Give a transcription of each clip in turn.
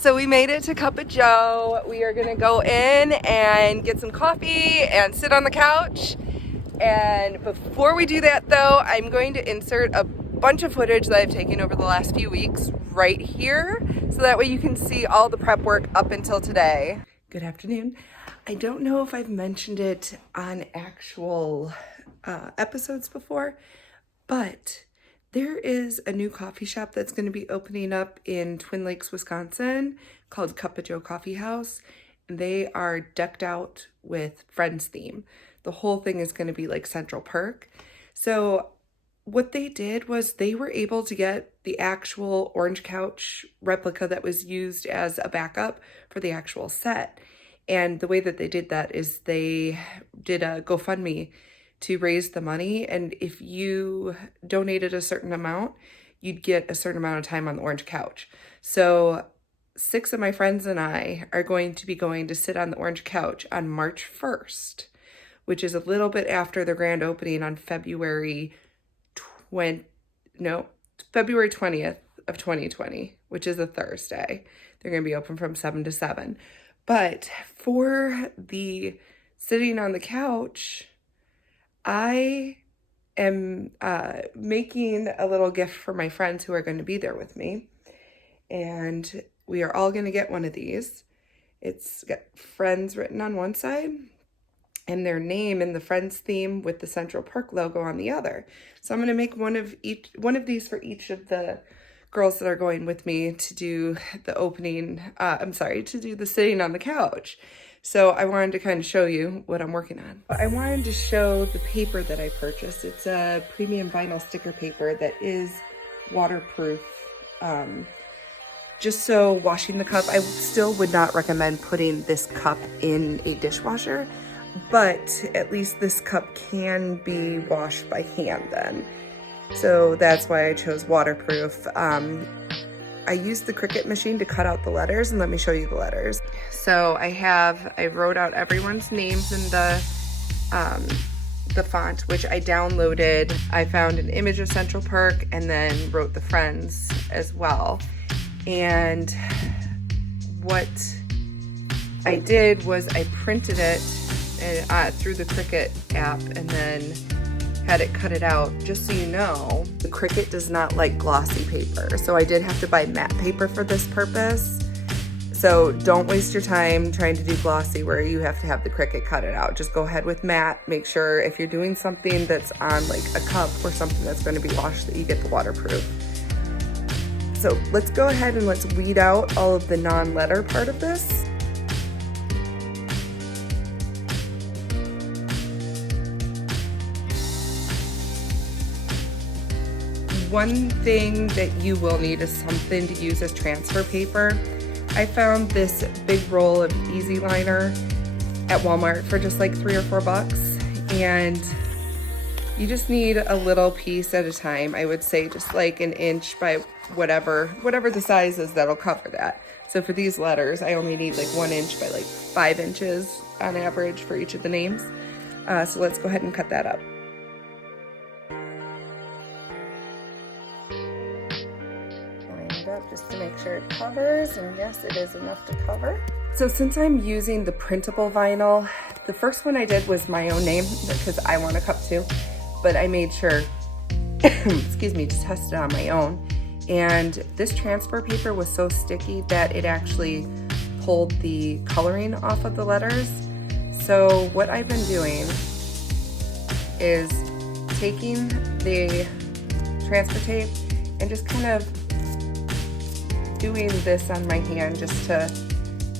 So we made it to Cup of Joe. We are gonna go in and get some coffee and sit on the couch. And before we do that though, I'm going to insert a bunch of footage that I've taken over the last few weeks right here, so that way you can see all the prep work up until today. Good afternoon. I don't know if I've mentioned it on actual episodes before, but there is a new coffee shop that's going to be opening up in Twin Lakes, Wisconsin, called Cup of Joe Coffee House. They are decked out with Friends theme. The whole thing is going to be like Central Perk. So what they did was they were able to get the actual orange couch replica that was used as a backup for the actual set. And the way that they did that is they did a GoFundMe to raise the money, and if you donated a certain amount, you'd get a certain amount of time on the orange couch. So 6 of my friends and I are going to be going to sit on the orange couch on March 1st, which is a little bit after the grand opening on February 20th of 2020, which is a Thursday. They're going to be open from 7 to 7. But for the sitting on the couch, I am making a little gift for my friends who are going to be there with me. And we are all going to get one of these. It's got Friends written on one side and their name in the Friends theme with the Central Perk logo on the other. So I'm going to make one of these for each of the girls that are going with me to do the to do the sitting on the couch. So I wanted to kind of show you what I'm working on. I wanted to show the paper that I purchased. It's a premium vinyl sticker paper that is waterproof. Just so washing the cup, I still would not recommend putting this cup in a dishwasher, but at least this cup can be washed by hand then. So that's why I chose waterproof. I used the Cricut machine to cut out the letters, and let me show you the letters. So I wrote out everyone's names in the font, which I downloaded. I found an image of Central Perk and then wrote the Friends as well. And what I did was I printed it through the Cricut app and then had it cut it out. Just so you know, the Cricut does not like glossy paper, so I did have to buy matte paper for this purpose. So don't waste your time trying to do glossy where you have to have the Cricut cut it out. Just go ahead with matte. Make sure if you're doing something that's on like a cup or something that's going to be washed that you get the waterproof. So let's go ahead and let's weed out all of the non-letter part of this. One thing that you will need is something to use as transfer paper. I found this big roll of Easy Liner at Walmart for just like $3 or $4, and you just need a little piece at a time. I would say just like an inch by whatever the size is that'll cover that. So for these letters, I only need like 1 inch by like 5 inches on average for each of the names. So let's go ahead and cut that up. Up just to make sure it covers, and yes, it is enough to cover. So since I'm using the printable vinyl, the first one I did was my own name because I want a cup too, but I made sure excuse me, to test it on my own. And this transfer paper was so sticky that it actually pulled the coloring off of the letters. So what I've been doing is taking the transfer tape and just kind of doing this on my hand just to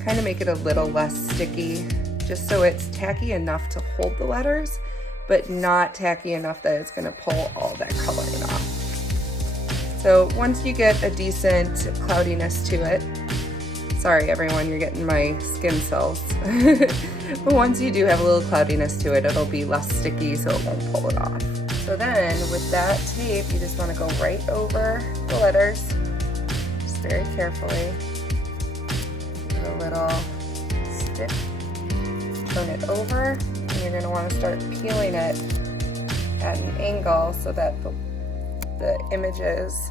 kind of make it a little less sticky, just so it's tacky enough to hold the letters, but not tacky enough that it's going to pull all that coloring off. So once you get a decent cloudiness to it, sorry everyone, you're getting my skin cells, but once you do have a little cloudiness to it, it'll be less sticky so it won't pull it off. So then with that tape, you just want to go right over the letters, very carefully, give it a little stick, turn it over, and you're going to want to start peeling it at an angle so that the images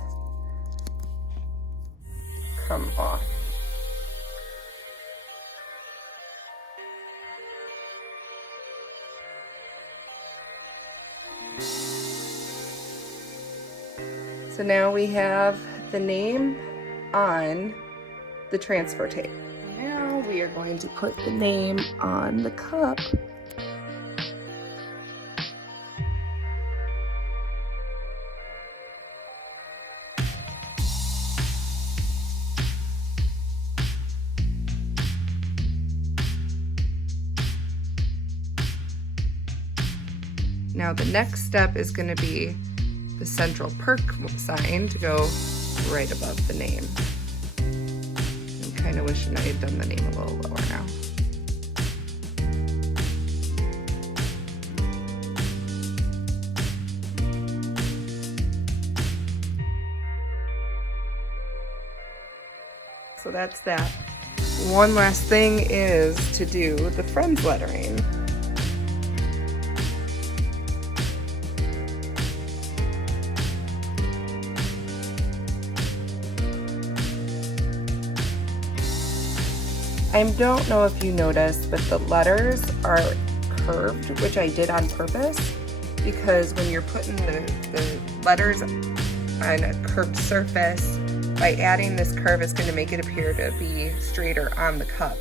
come off. So now we have the name on the transfer tape. Now we are going to put the name on the cup. Now the next step is going to be the central perk sign to go right above the name. I'm kind of wishing I had done the name a little lower now. So that's that. One last thing is to do the friends lettering. I don't know if you noticed, but the letters are curved, which I did on purpose, because when you're putting the letters on a curved surface, by adding this curve, it's going to make it appear to be straighter on the cup.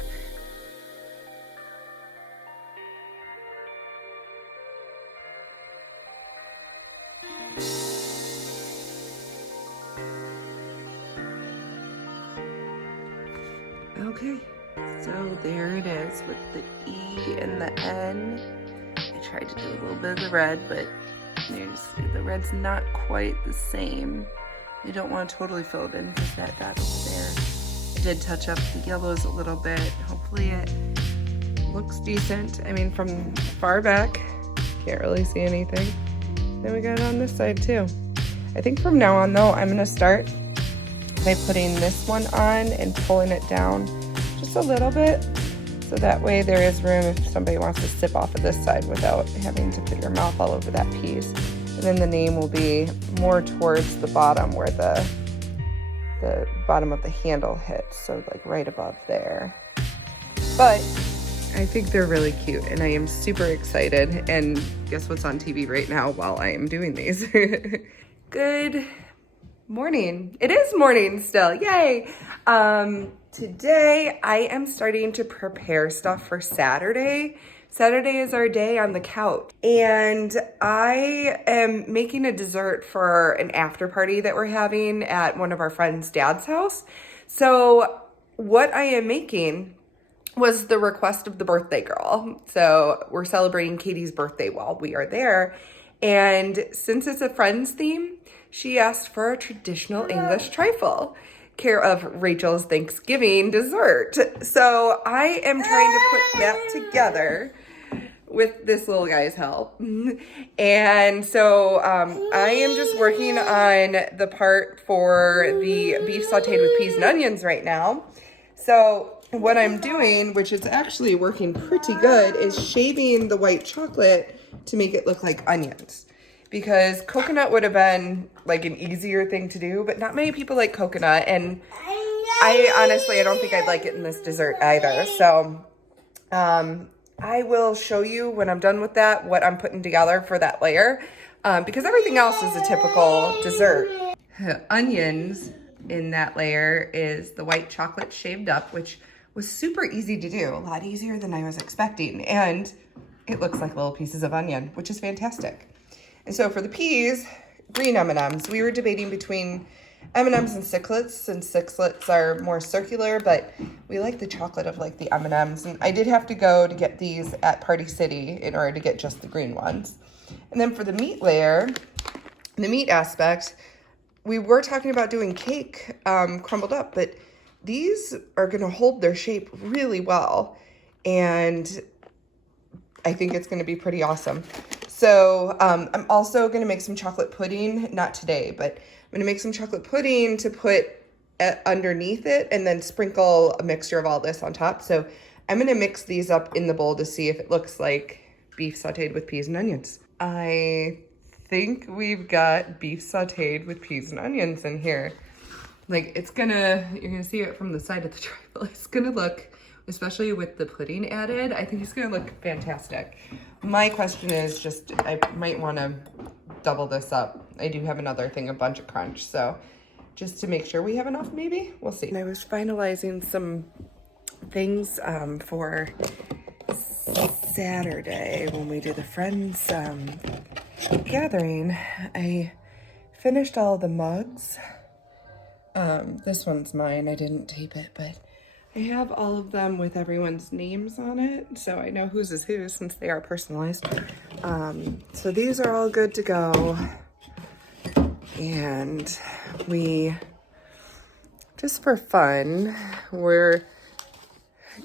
Okay. So there it is with the E and the N. I tried to do a little bit of the red, but the red's not quite the same. You don't want to totally fill it in because that dot over there. I did touch up the yellows a little bit. Hopefully it looks decent. I mean, from far back, can't really see anything. Then we got it on this side too. I think from now on though, I'm gonna start by putting this one on and pulling it down just a little bit, so that way there is room if somebody wants to sip off of this side without having to put your mouth all over that piece. And then the name will be more towards the bottom where the bottom of the handle hits, so like right above there. But I think they're really cute and I am super excited. And guess what's on TV right now while I am doing these? Good morning. It is morning still, yay! Today I am starting to prepare stuff for Saturday. Saturday is our day on the couch, and I am making a dessert for an after party that we're having at one of our friends' dad's house. So what I am making was the request of the birthday girl. So we're celebrating Katie's birthday while we are there, and since it's a Friends theme, she asked for a traditional English trifle, care of Rachel's Thanksgiving dessert. So I am trying to put that together with this little guy's help. And so I am just working on the part for the beef sauteed with peas and onions right now. So what I'm doing, which is actually working pretty good, is shaving the white chocolate to make it look like onions. Because coconut would have been like an easier thing to do, but not many people like coconut, and I honestly don't think I'd like it in this dessert either. So I will show you when I'm done with that what I'm putting together for that layer, because everything else is a typical dessert. Onions in that layer is the white chocolate shaved up, which was super easy to do, a lot easier than I was expecting, and it looks like little pieces of onion, which is fantastic. And so for the peas, green M&Ms. We were debating between M&Ms and Sixlets, since Sixlets are more circular, but we like the chocolate of like the M&Ms. And I did have to go to get these at Party City in order to get just the green ones. And then for the meat layer, the meat aspect, we were talking about doing cake crumbled up, but these are gonna hold their shape really well. And I think it's gonna be pretty awesome. So I'm also gonna make some chocolate pudding, not today, but I'm gonna make some chocolate pudding to put underneath it and then sprinkle a mixture of all this on top. So I'm gonna mix these up in the bowl to see if it looks like beef sauteed with peas and onions. I think we've got beef sauteed with peas and onions in here. Like you're gonna see it from the side of the trifle. It's gonna look, especially with the pudding added, I think it's gonna look fantastic. My question is just, I might wanna double this up I do have another thing of Bunch of Crunch, so just to make sure we have enough, maybe? We'll see. And I was finalizing some things for Saturday when we do the friends gathering. I finished all the mugs. This one's mine. I didn't tape it, but I have all of them with everyone's names on it, so I know whose is whose since they are personalized. So these are all good to go. And we, just for fun, we're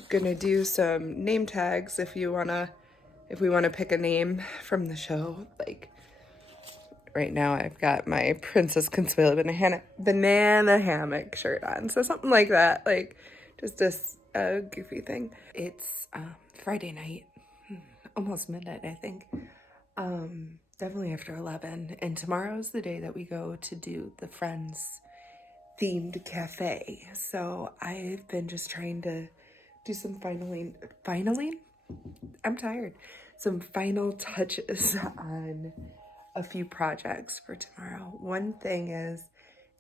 gonna do some name tags if we wanna pick a name from the show. Like right now I've got my Princess Consuelo banana hammock shirt on, so something like that, like just a goofy thing. It's Friday night, almost midnight, I think. Definitely after 11, and tomorrow's the day that we go to do the Friends themed cafe. So I've been just trying to do some I'm tired. Some final touches on a few projects for tomorrow. One thing is,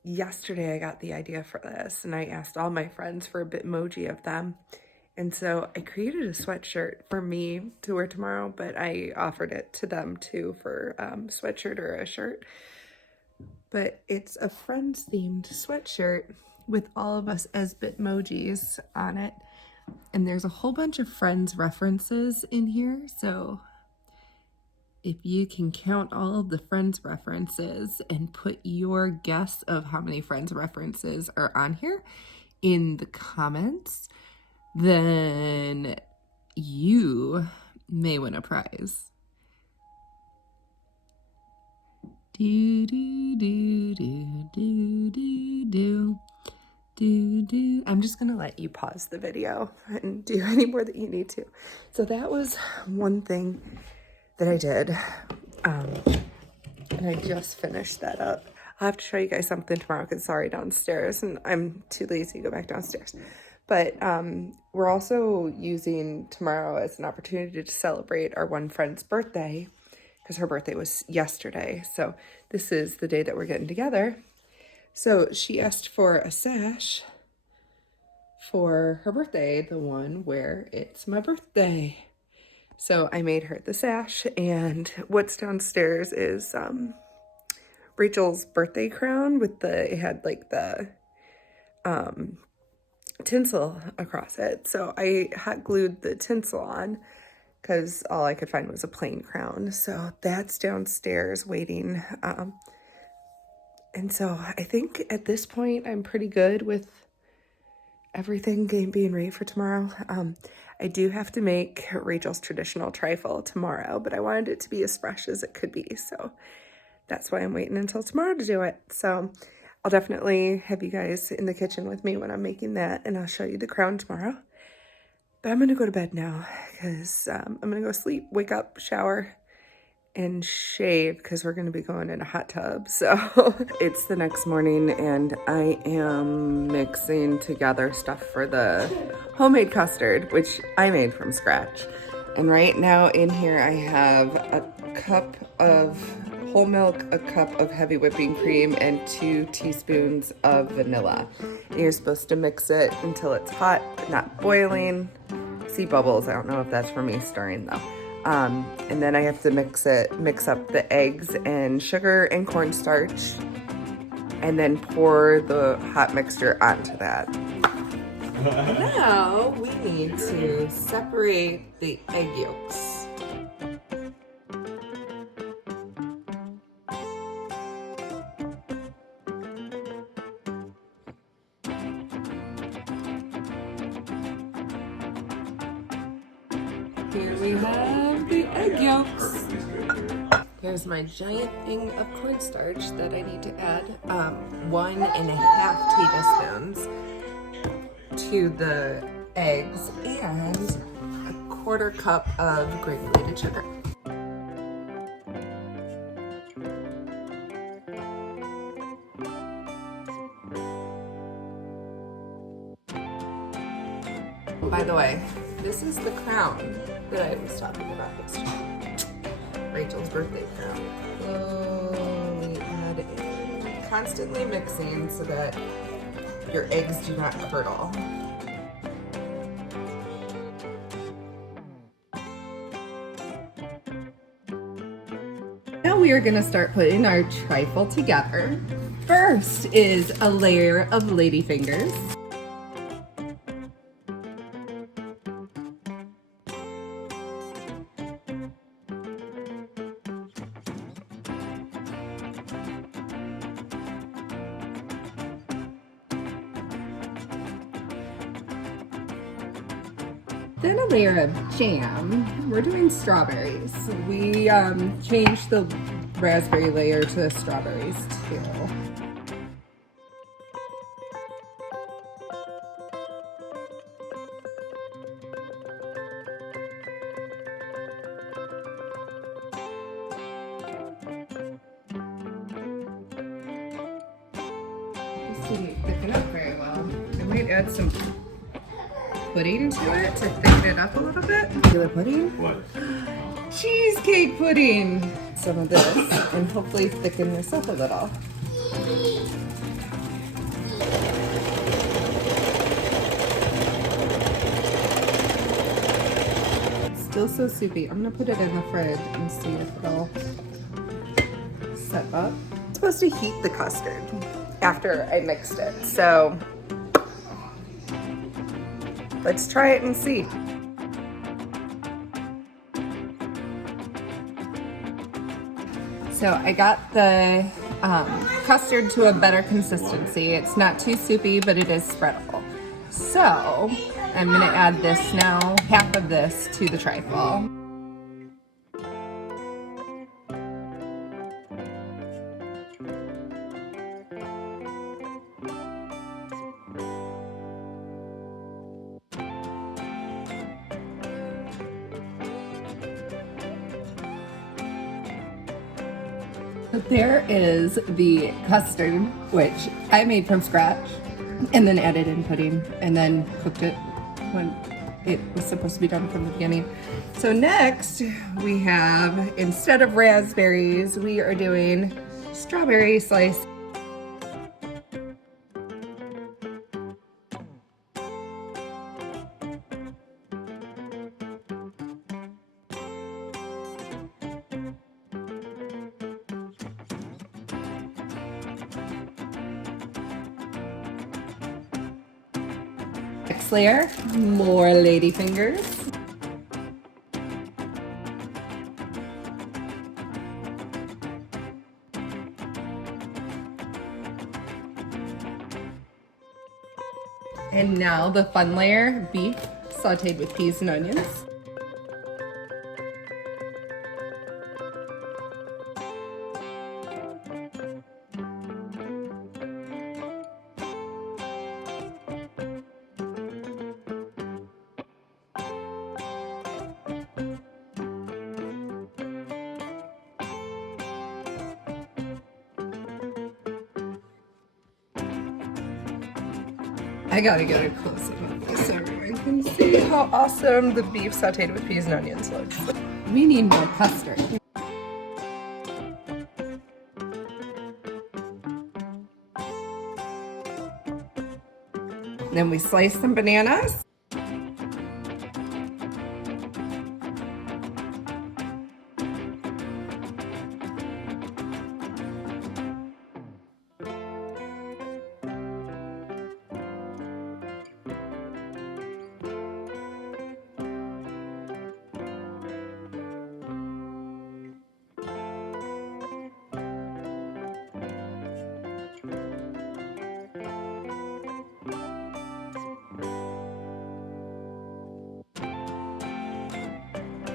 yesterday I got the idea for this and I asked all my friends for a bitmoji of them. And so I created a sweatshirt for me to wear tomorrow, but I offered it to them too for sweatshirt or a shirt. But it's a Friends themed sweatshirt with all of us as bitmojis on it. And there's a whole bunch of Friends references in here. So if you can count all of the Friends references and put your guess of how many Friends references are on here in the comments, then you may win a prize. Do do do do do do do do do. I'm just gonna let you pause the video and do any more that you need to. So that was one thing that I did, and I just finished that up. I'll have to show you guys something tomorrow because it's already downstairs and I'm too lazy to go back downstairs. But we're also using tomorrow as an opportunity to celebrate our one friend's birthday because her birthday was yesterday. So this is the day that we're getting together. So she asked for a sash for her birthday, the one where it's my birthday. So I made her the sash, and what's downstairs is Rachel's birthday crown with it had like the tinsel across it. So I hot glued the tinsel on because all I could find was a plain crown. So that's downstairs waiting. And so I think at this point I'm pretty good with everything being ready for tomorrow. I do have to make Rachel's traditional trifle tomorrow, but I wanted it to be as fresh as it could be. So that's why I'm waiting until tomorrow to do it. So I'll definitely have you guys in the kitchen with me when I'm making that, and I'll show you the crown tomorrow. But I'm gonna go to bed now because I'm gonna go sleep, wake up, shower, and shave because we're gonna be going in a hot tub. So it's the next morning and I am mixing together stuff for the homemade custard, which I made from scratch. And right now in here I have a cup of whole milk, a cup of heavy whipping cream, and 2 teaspoons of vanilla. And you're supposed to mix it until it's hot, but not boiling. See bubbles, I don't know if that's for me stirring though. And then I have to mix up the eggs and sugar and cornstarch, and then pour the hot mixture onto that. Now we need to separate the egg yolks. Here we have the egg yolks. Here's my giant thing of cornstarch that I need to add 1.5 tablespoons to the eggs and a 1/4 cup of granulated sugar. By the way, this is the crown that I was talking about yesterday. Rachel's birthday crown. Slowly constantly mixing so that your eggs do not curdle. Now we are going to start putting our trifle together. First is a layer of ladyfingers. Then a layer of jam. We're doing strawberries. We changed the raspberry layer to strawberries too. This didn't thicken up very well. I might add some pudding to it to thicken it up a little bit. Regular pudding? What? Cheesecake pudding! Some of this and hopefully thicken this up a little. Still so soupy. I'm gonna put it in the fridge and see if it'll set up. I'm supposed to heat the custard after I mixed it, so let's try it and see. So I got the custard to a better consistency. It's not too soupy, but it is spreadable. So I'm gonna add this now, half of this to the trifle. There is the custard, which I made from scratch and then added in pudding and then cooked it when it was supposed to be done from the beginning. So next we have, instead of raspberries, we are doing strawberry slice. Next layer, more ladyfingers. And now the fun layer, beef sauteed with peas and onions. I gotta get a close-up of this so everyone can see how awesome the beef sauteed with peas and onions looks. We need more custard. Then we slice some bananas.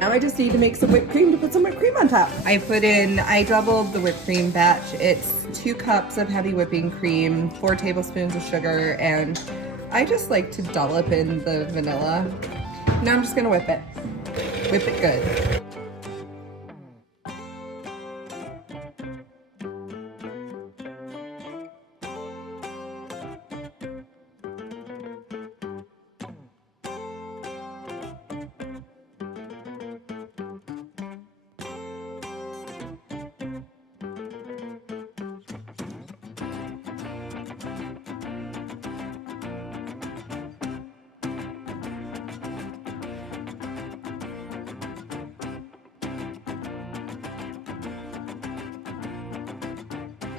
Now I just need to make some whipped cream to put some whipped cream on top. I doubled the whipped cream batch. It's 2 cups of heavy whipping cream, 4 tablespoons of sugar, and I just like to dollop in the vanilla. Now I'm just gonna whip it. Whip it good.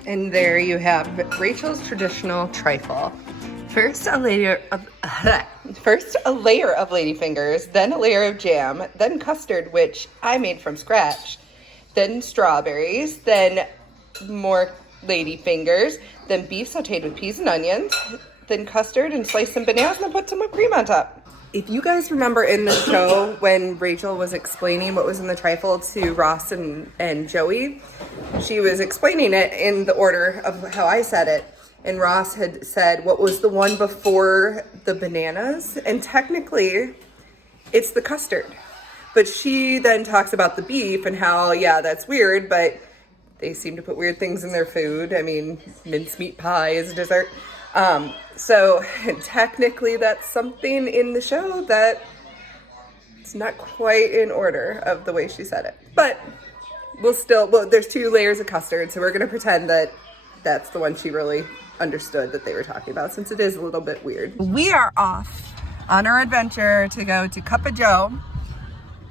And there you have Rachel's traditional trifle. First a layer of ladyfingers, then a layer of jam, then custard, which I made from scratch, then strawberries, then more ladyfingers, then beef sauteed with peas and onions, then custard and sliced some bananas, and then put some whipped cream on top. If you guys remember in the show when Rachel was explaining what was in the trifle to Ross and Joey, she was explaining it in the order of how I said it. And Ross had said what was the one before the bananas. And technically, it's the custard. But she then talks about the beef and how, yeah, that's weird, but they seem to put weird things in their food. I mean, mincemeat pie is a dessert. So technically that's something in the show that it's not quite in order of the way she said it, but there's 2 layers of custard. So we're going to pretend that that's the one she really understood that they were talking about, since it is a little bit weird. We are off on our adventure to go to Cup of Joe.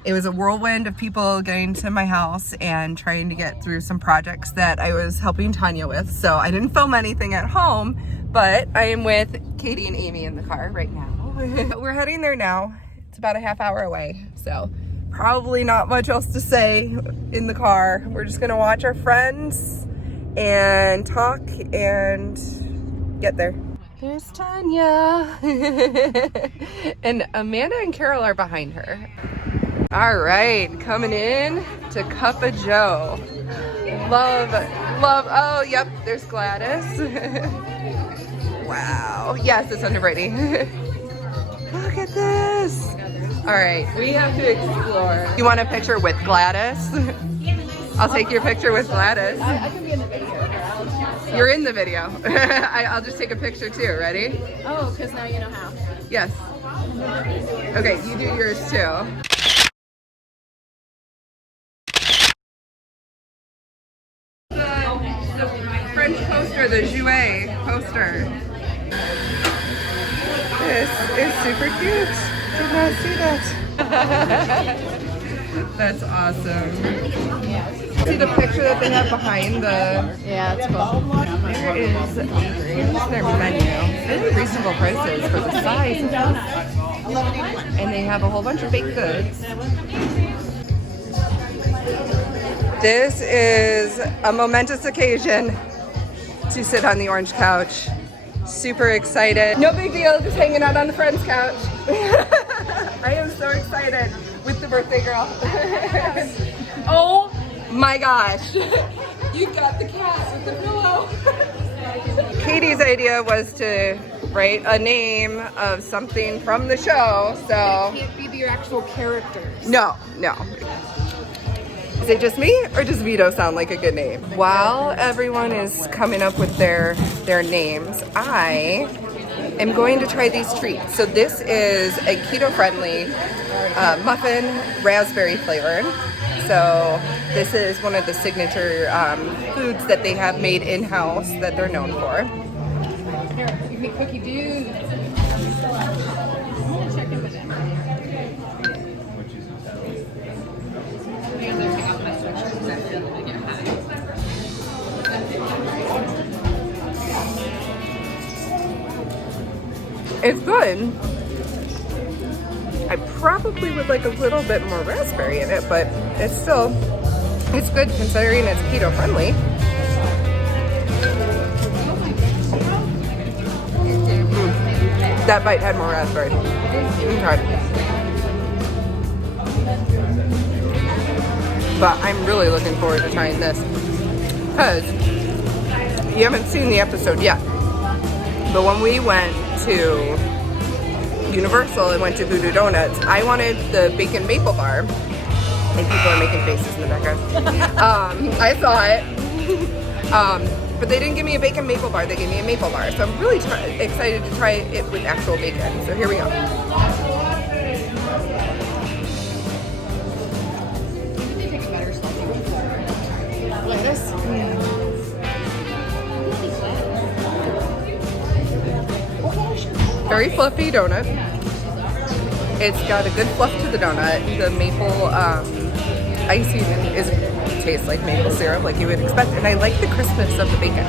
It was a whirlwind of people getting to my house and trying to get through some projects that I was helping Tanya with. So I didn't film anything at home, but I am with Katie and Amy in the car right now. We're heading there now. It's about a half hour away, so probably not much else to say in the car. We're just gonna watch our friends and talk and get there. There's Tanya. And Amanda and Carol are behind her. All right, coming in to Cup of Joe. Love, oh, yep, there's Gladys. Wow, yes, it's under Brittany. Look at this. All right, we have to explore. You want a picture with Gladys? I'll take your picture with Gladys. I can be in the video. You're in the video. I'll just take a picture too, ready? Oh, because now you know how. Yes. Okay, you do yours too. The French poster, the Jouet poster. This is super cute. Did not see that. That's awesome. See the picture that they have behind the... Yeah, it's cool. There is their menu. Very reasonable prices for the size of this. And they have a whole bunch of baked goods. This is a momentous occasion to sit on the orange couch. Super excited. No big deal, just hanging out on the friend's couch. I am so excited with the birthday girl. Oh my gosh. You got the cat with the pillow. Katie's idea was to write a name of something from the show, so. It can't be your actual characters. No. Is it just me, or does Vito sound like a good name? While everyone is coming up with their names, I am going to try these treats. So this is a keto-friendly muffin, raspberry flavored. So this is one of the signature foods that they have made in-house that they're known for. Here, cookie dude. Check in with him. It's good. I probably would like a little bit more raspberry in it, but it's good considering it's keto friendly. That bite had more raspberry. Okay. But I'm really looking forward to trying this because you haven't seen the episode yet. But when we went to Universal and went to Voodoo Donuts, I wanted the bacon maple bar. And people are making faces in the background. I saw it. But they didn't give me a bacon maple bar, they gave me a maple bar. So I'm really excited to try it with actual bacon. So here we go. Lettuce. Very fluffy donut. It's got a good fluff to the donut. The maple icing is taste like maple syrup, like you would expect. And I like the crispness of the bacon.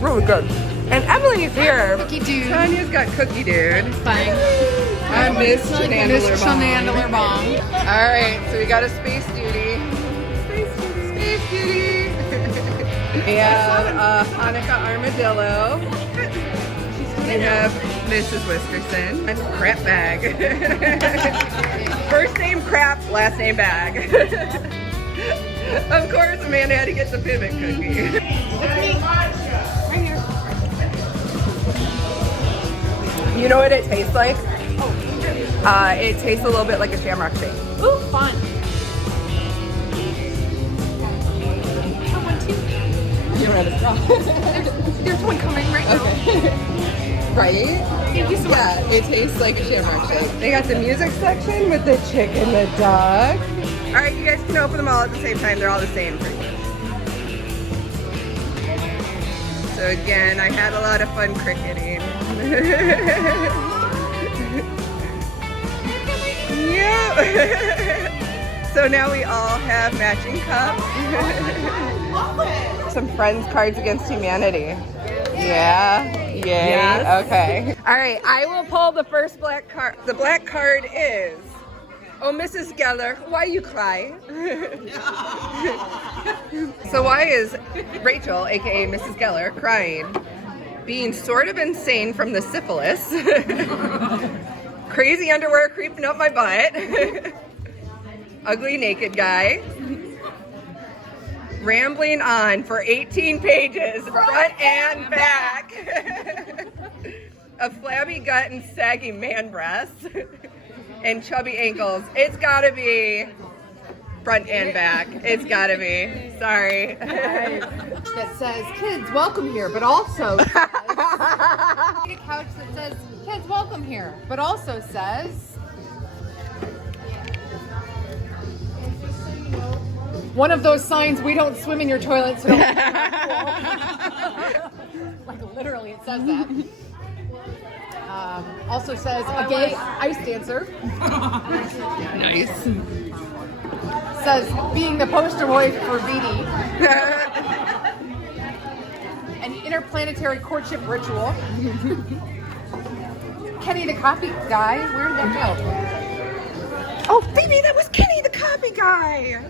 Really good. And Emily's here. Cookie dude. Tanya's got cookie dude. Fine. I'm Miss Chandler Bomb. All right, so we got a space duty. Space duty. We have Hanukkah armadillo. We have Mrs. Wisterson. And crap bag. First name crap, last name bag. Of course, Amanda had to get the pivot cookie. That's me. Right here. You know what it tastes like? It tastes a little bit like a shamrock shake. Ooh, fun. I want two. You don't have a straw. There's one coming right now. Okay. Right? Thank you so much. Yeah, it tastes like a shamrock shake. They got the music section with the chick and the dog. All right, you guys can open them all at the same time. They're all the same pretty much. So again, I had a lot of fun cricketing. Yeah. So now we all have matching cups. Some friends cards against humanity. Yeah. Yay. Yes. Okay. All right. I will pull the first black card. The black card is. Oh, Mrs. Geller, why you cry? So why is Rachel, aka Mrs. Geller, crying? Being sort of insane from the syphilis. Crazy underwear creeping up my butt. Ugly naked guy. Rambling on for 18 pages, front and back. A flabby gut and saggy man breasts. And chubby ankles. It's gotta be front and back. It's gotta be. Sorry. That says, kids, welcome here, but also says, a couch that says, kids, welcome here, but also says, one of those signs, we don't swim in your toilet, so don't like literally it says that. Also says, a gay ice dancer. Nice. Says, being the poster boy for BD. An interplanetary courtship ritual. Kenny the copy guy, where did that go? Oh, Phoebe, that was Kenny, the copy guy.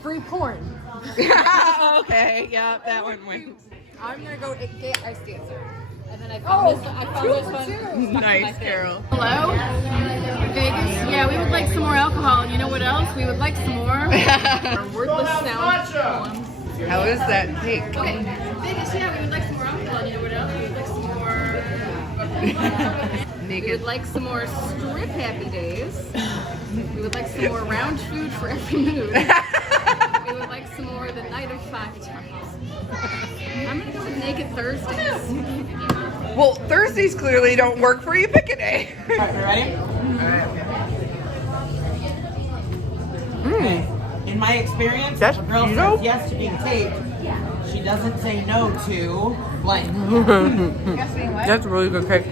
Free porn. Okay, yeah, that one went. I'm gonna go gay ice dancer. And then I Oh, found two this for one. two. Nice, Carol. Hello? Vegas? Yeah, we would like some more alcohol. And you know what else? We would like some more our wordless sound. How is that cake? Okay, Vegas, yeah, we would like some more alcohol. And you know what else? We would like some more... We Naked. would like some more strip happy days. We would like some more round food for every mood. We would like some more the night of 5 times. I'm gonna go with naked Thursdays. Well, Thursdays clearly don't work for you. Pick a day. All right, you ready? In my experience, That's if a girl nope. says yes to being taped, she doesn't say no to blank. That's a really good cake.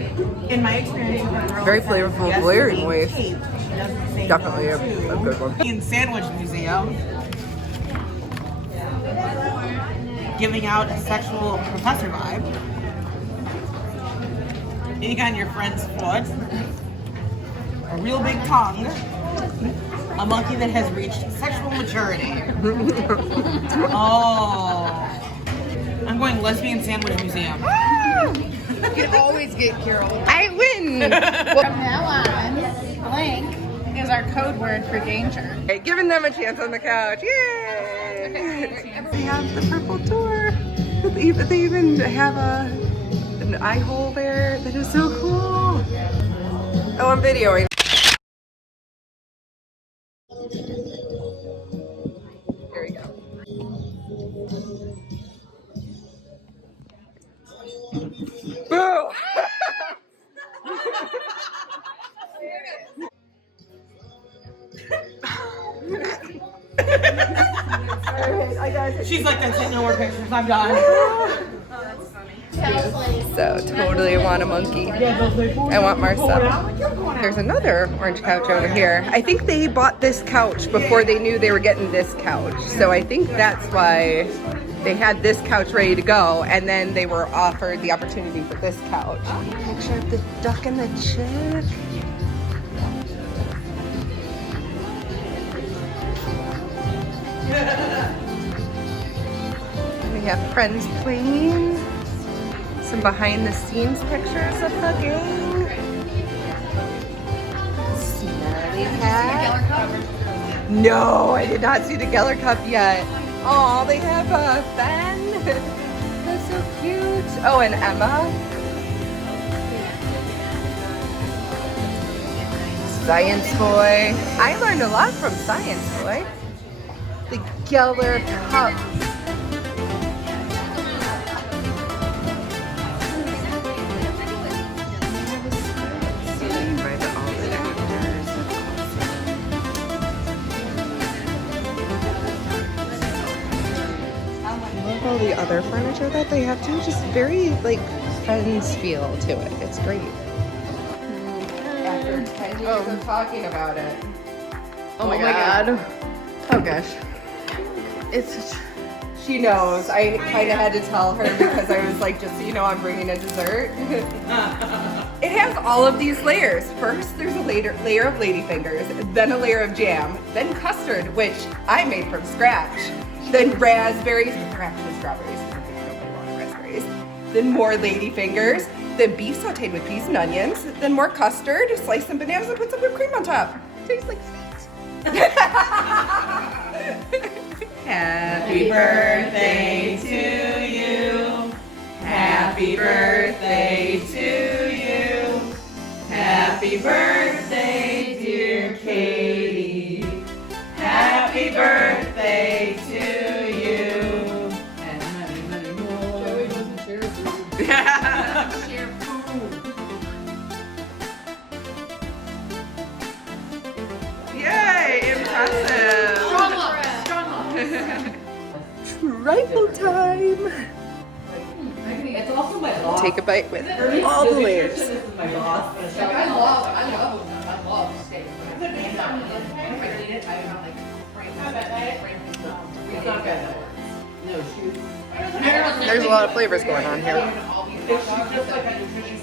In my experience, if a girl Very says flavorful, yes to layering being ways. taped, she doesn't say Definitely no a to good one. In Sandwich Museum, giving out a sexual professor vibe. Ink on your friend's foot, a real big tongue, a monkey that has reached sexual maturity. Oh, I'm going lesbian sandwich museum. You can always get Carol. I win. From now on, blank is our code word for danger. Okay, giving them a chance on the couch. Yay! They have the purple tour. They even have an eye hole there. That is so cool. Oh, I'm videoing. Here we go. Boo! She's like, that's it, no more pictures, I'm done. So totally want a monkey. I want Marcel. there's another orange couch over here. I think they bought this couch before they knew they were getting this couch. So I think that's why they had this couch ready to go, and then they were offered the opportunity for this couch. Picture of the duck and the chick. We have friends playing. Some behind the scenes pictures of the gang. Smelly cat. No, I did not see the Geller Cup yet. Oh, they have Ben. That's so cute. Oh, and Emma. Science Boy. I learned a lot from Science Boy. The Geller Cup. All the other furniture that they have too, just very like Friends feel to it. It's great. After 10 years of talking about it. Oh my god. Oh gosh. It's she knows. I kind of had to tell her because I was like, just so you know, I'm bringing a dessert. It has all of these layers. First, there's a layer of ladyfingers, then a layer of jam, then custard, which I made from scratch. Then raspberries, but they're actually strawberries. Nobody wants raspberries. Then more ladyfingers. Then beef sauteed with peas and onions. Then more custard, slice some bananas, and put some whipped cream on top. Tastes like sweet. Happy birthday to you. Happy birthday to you. Happy birthday, dear Katie. Happy birthday to you. And many, many more. Joey doesn't share food. Share food. Yay, impressive. Strong luck. Strong luck. Trifle time. It's also my boss. Take a bite with all the layers. This is my boss. I love steak. It's not bad. No, shoot. There's a lot of flavors going on here. It's just like a nutrition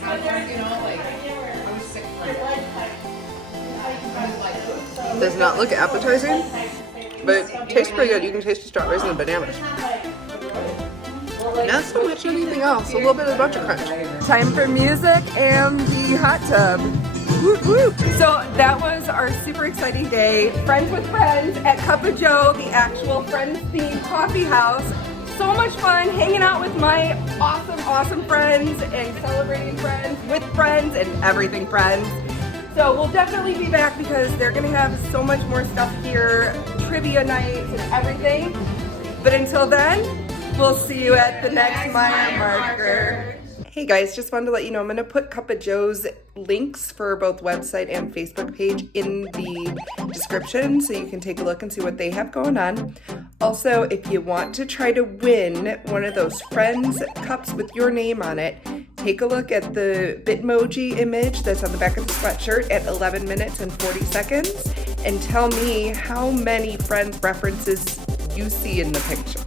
Does not look appetizing, but it tastes pretty good. You can taste the strawberries and the bananas. Not so much anything else. A little bit of Matcha crunch. Time for music and the hot tub. Woot woot. So that was our super exciting day. Friends with Friends at Cup of Joe, the actual Friends themed coffee house. So much fun hanging out with my awesome friends and celebrating friends with friends and everything friends. So we'll definitely be back because they're gonna have so much more stuff here, trivia nights and everything. But until then, we'll see you at the next Meyer Marker. Hey guys, just wanted to let you know I'm going to put Cup of Joe's links for both website and Facebook page in the description so you can take a look and see what they have going on. Also, if you want to try to win one of those Friends cups with your name on it, take a look at the Bitmoji image that's on the back of the sweatshirt at 11 minutes and 40 seconds and tell me how many Friends references you see in the picture.